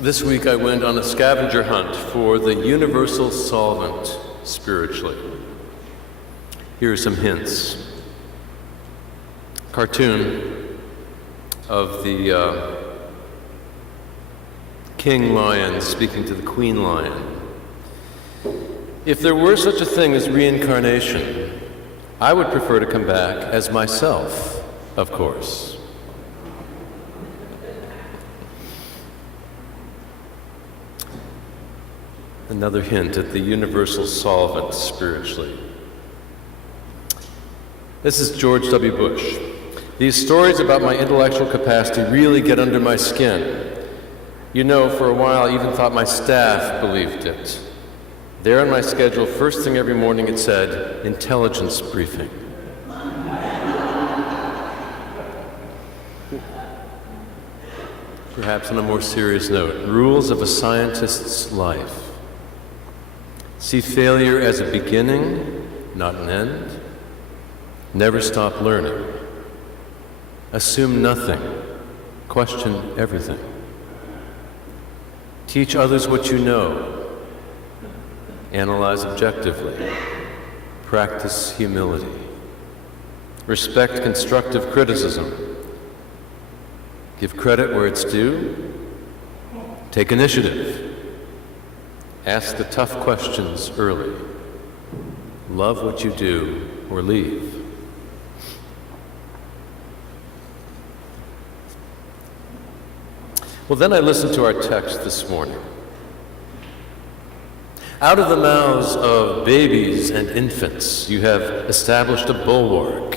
This week I went on a scavenger hunt for the Universal Solvent spiritually. Here are some hints. Cartoon of the king lion speaking to the queen lion. If there were such a thing as reincarnation, I would prefer to come back as myself, of course. Another hint at the Universal Solvent spiritually. This is George W. Bush. These stories about my intellectual capacity really get under my skin. You know, for a while I even thought my staff believed it. There on my schedule, first thing every morning it said, intelligence briefing. Perhaps on a more serious note, rules of a scientist's life. See failure as a beginning, not an end. Never stop learning. Assume nothing. Question everything. Teach others what you know. Analyze objectively. Practice humility. Respect constructive criticism. Give credit where it's due. Take initiative. Ask the tough questions early. Love what you do or leave. Well, then I listened to our text this morning. Out of the mouths of babies and infants, you have established a bulwark,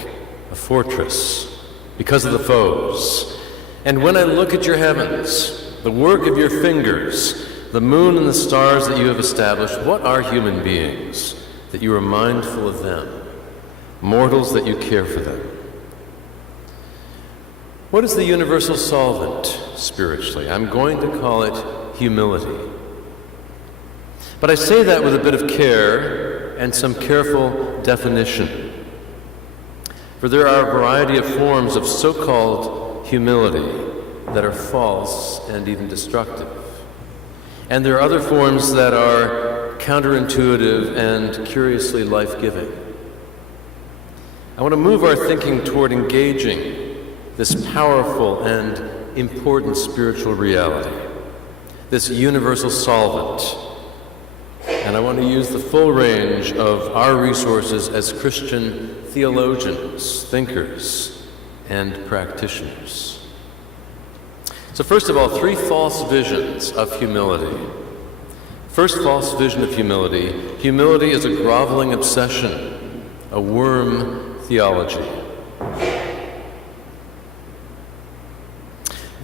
a fortress, because of the foes. And when I look at your heavens, the work of your fingers, the moon and the stars that you have established, what are human beings that you are mindful of them, mortals that you care for them? What is the universal solvent spiritually? I'm going to call it humility. But I say that with a bit of care and some careful definition. For there are a variety of forms of so-called humility that are false and even destructive. And there are other forms that are counterintuitive and curiously life-giving. I want to move our thinking toward engaging this powerful and important spiritual reality, this universal solvent. And I want to use the full range of our resources as Christian theologians, thinkers, and practitioners. So first of all, three false visions of humility. First false vision of humility. Humility is a groveling obsession, a worm theology.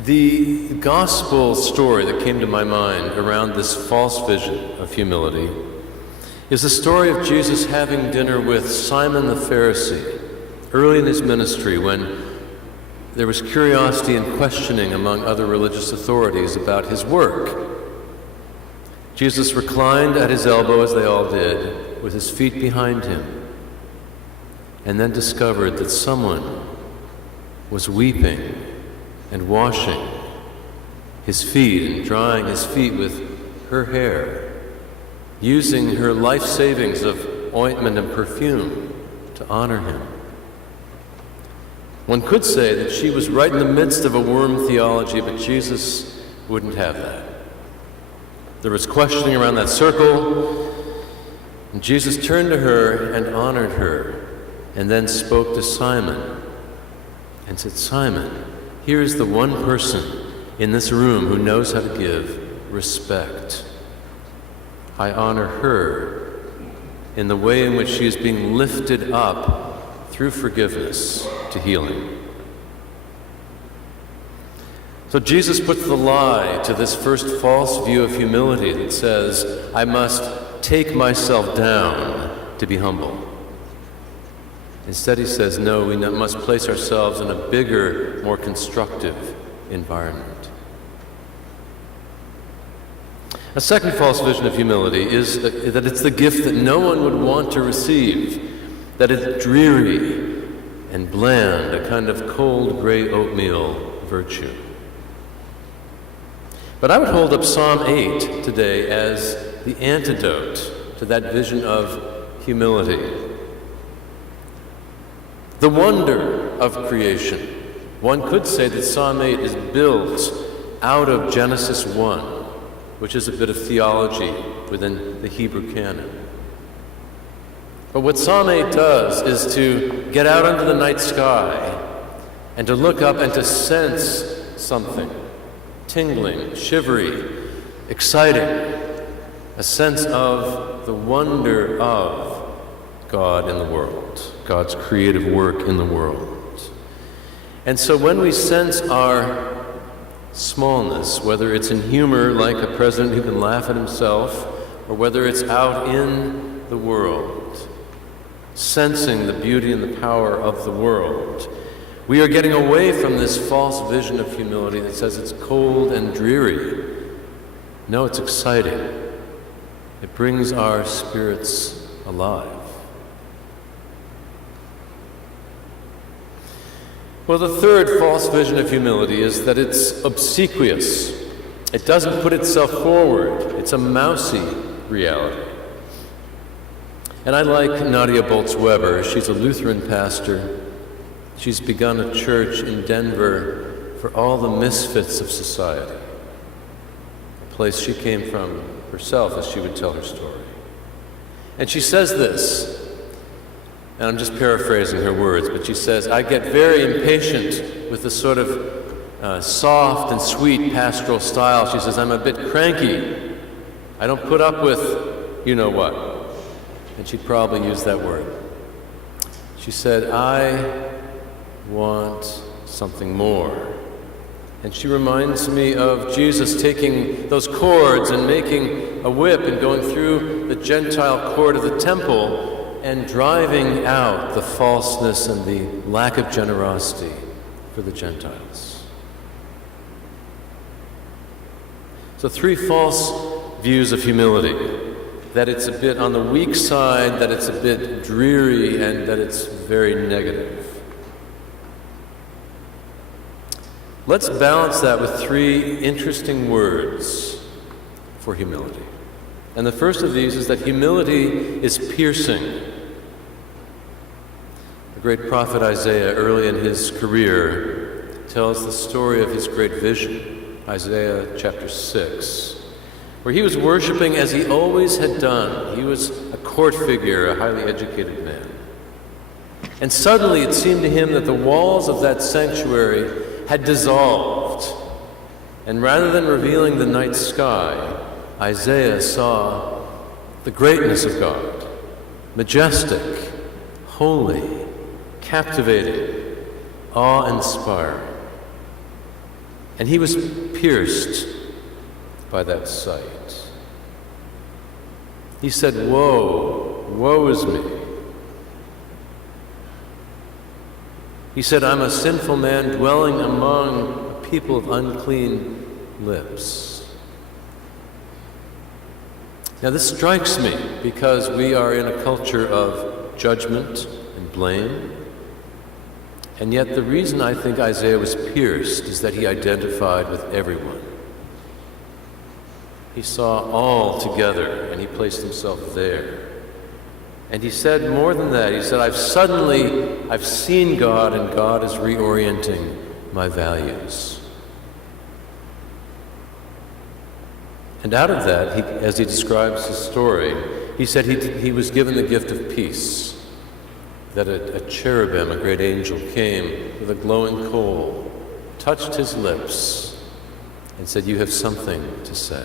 The gospel story that came to my mind around this false vision of humility is the story of Jesus having dinner with Simon the Pharisee early in his ministry when there was curiosity and questioning among other religious authorities about his work. Jesus reclined at his elbow, as they all did, with his feet behind him, and then discovered that someone was weeping and washing his feet and drying his feet with her hair, using her life savings of ointment and perfume to honor him. One could say that she was right in the midst of a worm theology, but Jesus wouldn't have that. There was questioning around that circle, and Jesus turned to her and honored her, and then spoke to Simon and said, Simon, here is the one person in this room who knows how to give respect. I honor her in the way in which she is being lifted up through forgiveness to healing. So Jesus puts the lie to this first false view of humility that says, I must take myself down to be humble. Instead, he says, no, we must place ourselves in a bigger, more constructive environment. A second false vision of humility is that it's the gift that no one would want to receive, that it's dreary and bland, a kind of cold gray oatmeal virtue. But I would hold up Psalm 8 today as the antidote to that vision of humility. The wonder of creation. One could say that Psalm 8 is built out of Genesis 1, which is a bit of theology within the Hebrew canon. But what Psalm 8 does is to get out under the night sky and to look up and to sense something tingling, shivery, exciting, a sense of the wonder of God in the world, God's creative work in the world. And so when we sense our smallness, whether it's in humor like a president who can laugh at himself, or whether it's out in the world, sensing the beauty and the power of the world, we are getting away from this false vision of humility that says it's cold and dreary. No, it's exciting. It brings our spirits alive. Well, the third false vision of humility is that it's obsequious. It doesn't put itself forward. It's a mousy reality. And I like Nadia Bolz-Weber. She's a Lutheran pastor. She's begun a church in Denver for all the misfits of society, a place she came from herself as she would tell her story. And she says this, and I'm just paraphrasing her words, but she says, "I get very impatient with the sort of soft and sweet pastoral style." She says, "I'm a bit cranky. I don't put up with you-know-what." And she'd probably use that word. She said, "I want something more." And she reminds me of Jesus taking those cords and making a whip and going through the Gentile court of the temple and driving out the falseness and the lack of generosity for the Gentiles. So 3 false views of humility: that it's a bit on the weak side, that it's a bit dreary, and that it's very negative. Let's balance that with 3 interesting words for humility. And the first of these is that humility is piercing. The great prophet Isaiah, early in his career, tells the story of his great vision, Isaiah chapter 6, where he was worshiping as he always had done. He was a court figure, a highly educated man. And suddenly it seemed to him that the walls of that sanctuary had dissolved. And rather than revealing the night sky, Isaiah saw the greatness of God, majestic, holy, captivating, awe-inspiring. And he was pierced by that sight. He said, "Woe, woe is me." He said, "I'm a sinful man dwelling among a people of unclean lips." Now this strikes me because we are in a culture of judgment and blame. And yet the reason I think Isaiah was pierced is that he identified with everyone. He saw all together and he placed himself there. And he said more than that. He said, I've seen God, and God is reorienting my values. And out of that, as he describes his story, he said he was given the gift of peace, that a cherubim, a great angel, came with a glowing coal, touched his lips, and said, "You have something to say."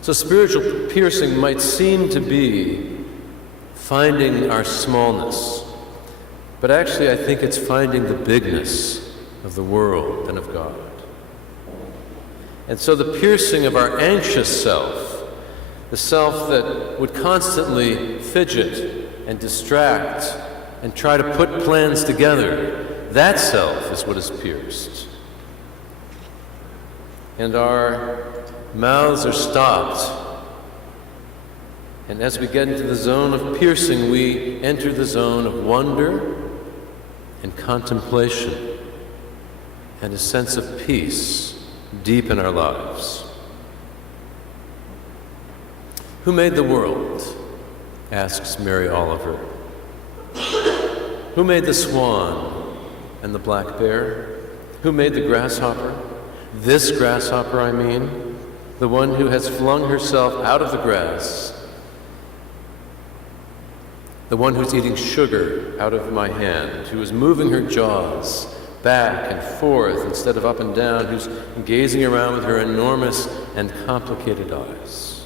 So spiritual piercing might seem to be finding our smallness, but actually I think it's finding the bigness of the world and of God. And so the piercing of our anxious self, the self that would constantly fidget and distract and try to put plans together, that self is what is pierced. And our mouths are stopped. And as we get into the zone of piercing, we enter the zone of wonder and contemplation and a sense of peace deep in our lives. Who made the world? Asks Mary Oliver. Who made the swan and the black bear? Who made the grasshopper? This grasshopper, I mean, the one who has flung herself out of the grass, the one who's eating sugar out of my hand, who is moving her jaws back and forth instead of up and down, who's gazing around with her enormous and complicated eyes.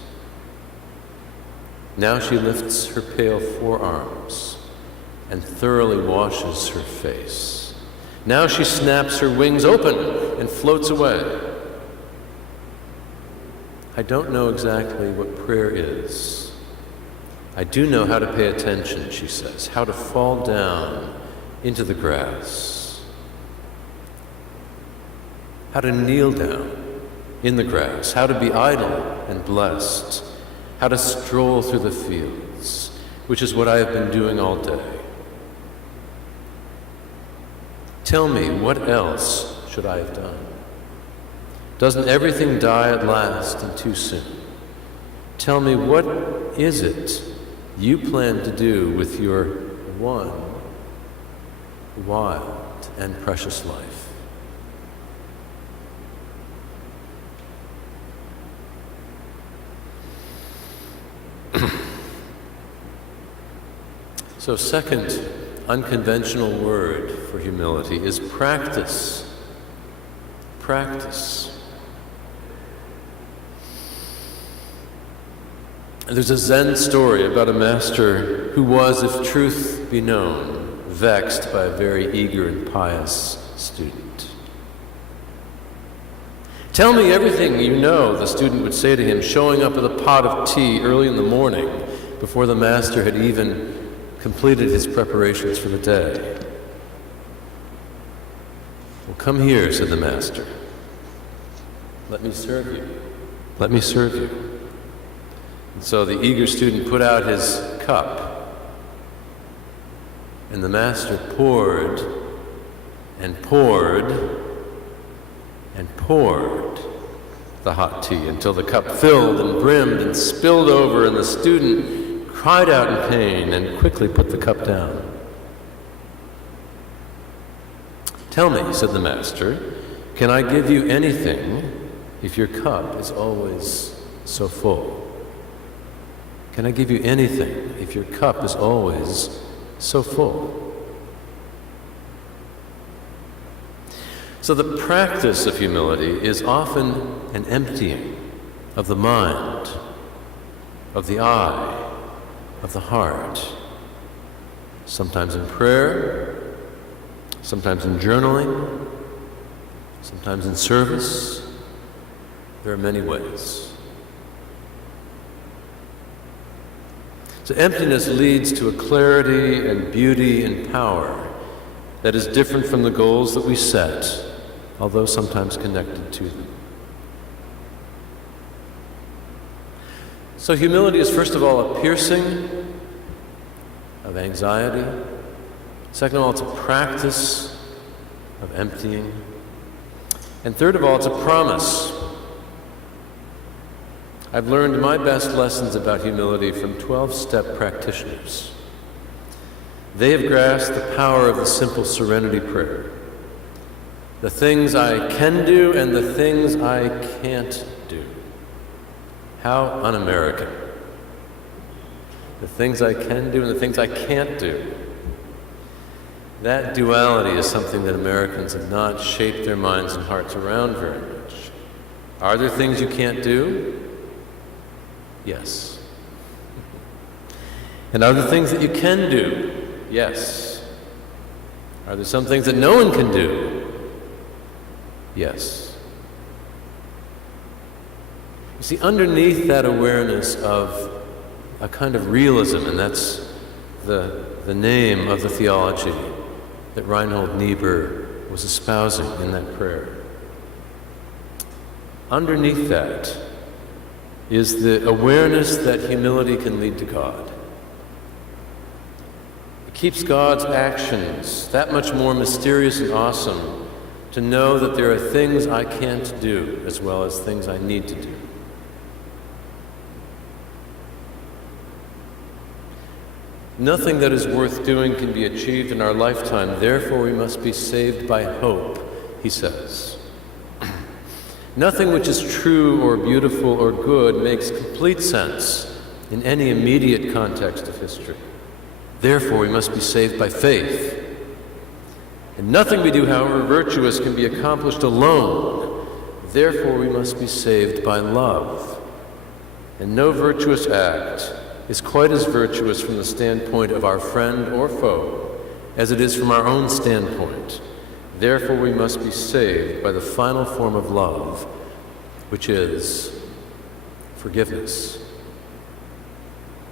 Now she lifts her pale forearms and thoroughly washes her face. Now she snaps her wings open and floats away. I don't know exactly what prayer is. I do know how to pay attention, she says, how to fall down into the grass, how to kneel down in the grass, how to be idle and blessed, how to stroll through the fields, which is what I have been doing all day. Tell me, what else should I have done? Doesn't everything die at last and too soon? Tell me, what is it you plan to do with your one wild and precious life? So, second unconventional word for humility is practice. Practice. There's a Zen story about a master who was, if truth be known, vexed by a very eager and pious student. Tell me everything you know, the student would say to him, showing up with a pot of tea early in the morning before the master had even completed his preparations for the day. Well, come here, said the master. Let me serve you. Let me serve you. And so the eager student put out his cup, and the master poured and poured and poured the hot tea until the cup filled and brimmed and spilled over, and the student cried out in pain and quickly put the cup down. Tell me, said the master, can I give you anything if your cup is always so full? Can I give you anything if your cup is always so full? So the practice of humility is often an emptying of the mind, of the eye, of the heart, sometimes in prayer, sometimes in journaling, sometimes in service. There are many ways. So emptiness leads to a clarity and beauty and power that is different from the goals that we set, although sometimes connected to them. So humility is, first of all, a piercing of anxiety. Second of all, it's a practice of emptying. And third of all, it's a promise. I've learned my best lessons about humility from 12-step practitioners. They have grasped the power of the simple serenity prayer. The things I can do and the things I can't do. How un-American. The things I can do and the things I can't do. That duality is something that Americans have not shaped their minds and hearts around very much. Are there things you can't do? Yes. And are there things that you can do? Yes. Are there some things that no one can do? Yes. You see, underneath that awareness of a kind of realism, and that's the name of the theology that Reinhold Niebuhr was espousing in that prayer. Underneath that is the awareness that humility can lead to God. It keeps God's actions that much more mysterious and awesome to know that there are things I can't do as well as things I need to do. Nothing that is worth doing can be achieved in our lifetime, therefore we must be saved by hope, he says. Nothing which is true or beautiful or good makes complete sense in any immediate context of history. Therefore we must be saved by faith. And nothing we do, however virtuous, can be accomplished alone. Therefore we must be saved by love. And no virtuous act is quite as virtuous from the standpoint of our friend or foe as it is from our own standpoint. Therefore we must be saved by the final form of love, which is forgiveness.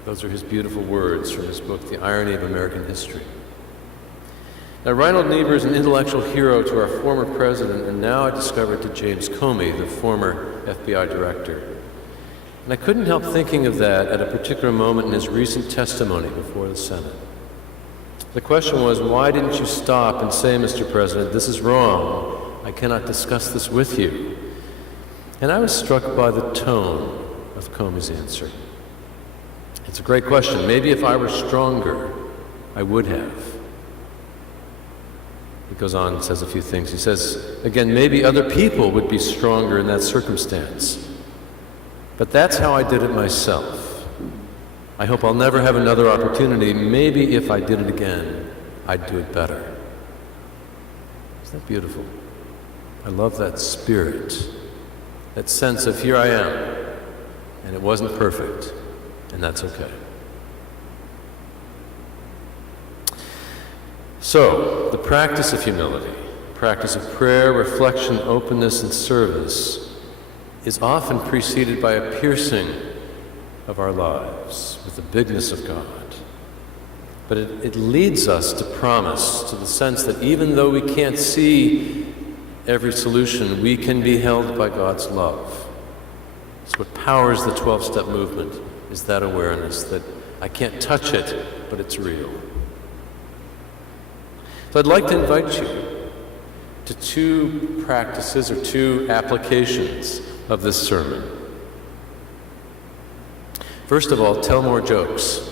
Those are his beautiful words from his book, The Irony of American History. Now, Reinhold Niebuhr is an intellectual hero to our former president, and now I discovered to James Comey, the former FBI director. And I couldn't help thinking of that at a particular moment in his recent testimony before the Senate. The question was, why didn't you stop and say, Mr. President, this is wrong. I cannot discuss this with you. And I was struck by the tone of Comey's answer. It's a great question. Maybe if I were stronger, I would have. He goes on and says a few things. He says, again, maybe other people would be stronger in that circumstance. But that's how I did it myself. I hope I'll never have another opportunity. Maybe if I did it again, I'd do it better. Isn't that beautiful? I love that spirit, that sense of here I am, and it wasn't perfect, and that's okay. So, the practice of humility, practice of prayer, reflection, openness, and service is often preceded by a piercing of our lives with the bigness of God. But it leads us to promise, to the sense that even though we can't see every solution, we can be held by God's love. It's what powers the 12-step movement, is that awareness that I can't touch it, but it's real. So I'd like to invite you to two practices or two applications of this sermon. First of all, tell more jokes.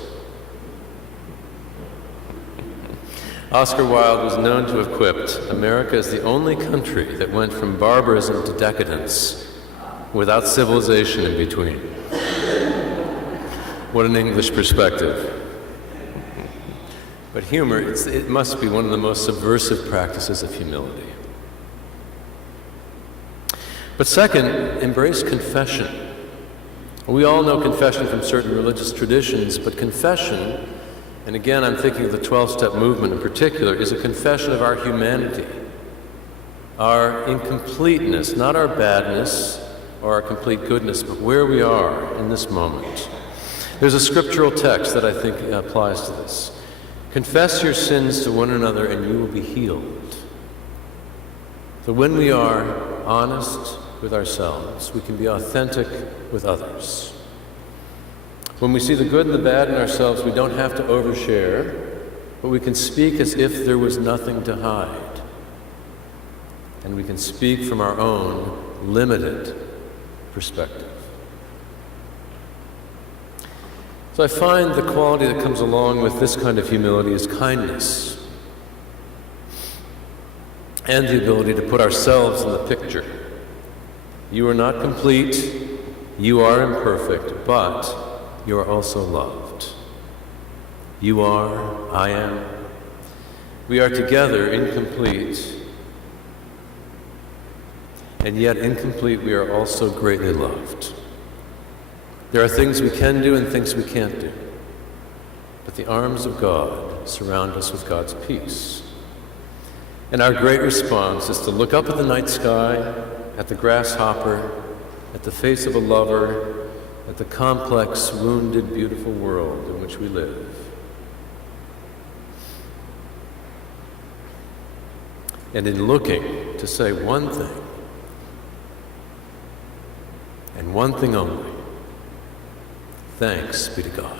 Oscar Wilde was known to have quipped, America is the only country that went from barbarism to decadence without civilization in between. What an English perspective. But humor, it must be one of the most subversive practices of humility. But second, embrace confession. We all know confession from certain religious traditions, but confession, and again I'm thinking of the 12-step movement in particular, is a confession of our humanity, our incompleteness, not our badness or our complete goodness, but where we are in this moment. There's a scriptural text that I think applies to this. Confess your sins to one another and you will be healed. So when we are honest with ourselves, we can be authentic with others. When we see the good and the bad in ourselves, we don't have to overshare, but we can speak as if there was nothing to hide. And we can speak from our own limited perspective. So I find the quality that comes along with this kind of humility is kindness and the ability to put ourselves in the picture. You are not complete, you are imperfect, but you are also loved. You are, I am. We are together incomplete, and yet incomplete we are also greatly loved. There are things we can do and things we can't do. But the arms of God surround us with God's peace. And our great response is to look up at the night sky, at the grasshopper, at the face of a lover, at the complex, wounded, beautiful world in which we live. And in looking, to say one thing, and one thing only. Thanks be to God.